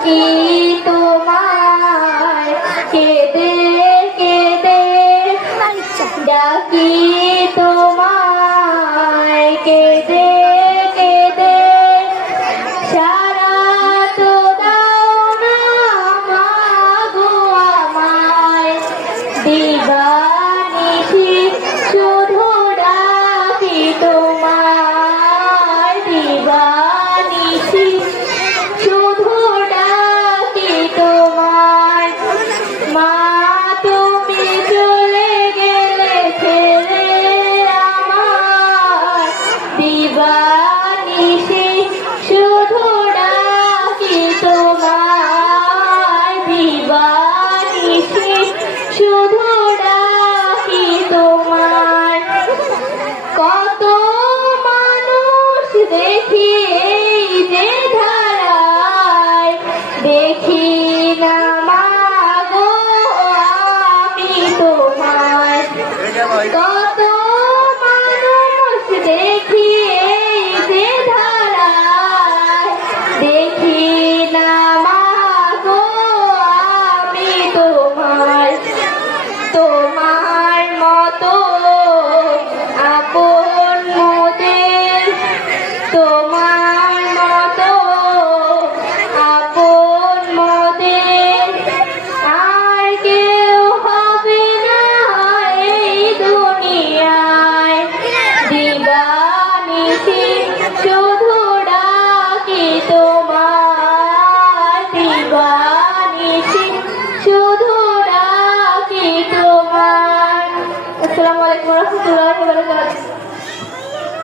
ডাকি তোমায় কেঁদে কেঁদে, ডাকি তোমায় কেঁদে কেঁদে, সারা তো দাও না মাগো আমায়, দিবানিশি শুধু ডাকি তোমায়, দিবানিশি শুধু ডাকি তোমায়। মা তুমি চলে গেলে ছেড়ে আমার, দিবানিশি শুধু ডাকি তোমায়, দিবানিশি শুধু ডাকি তোমায়। কত মানুষ দেখি এই যে ধারায়, দেখি না মাগো আমি তোমায়। কত মানুষ দেখি এই যে ধারায়, দেখি না মাগো আমি তোমায়। তোমার মতো আপন মোদের, তোমার মতো আপন মোদের আর কেউ হবে না এই দুনিয়ায়, দিবানিশি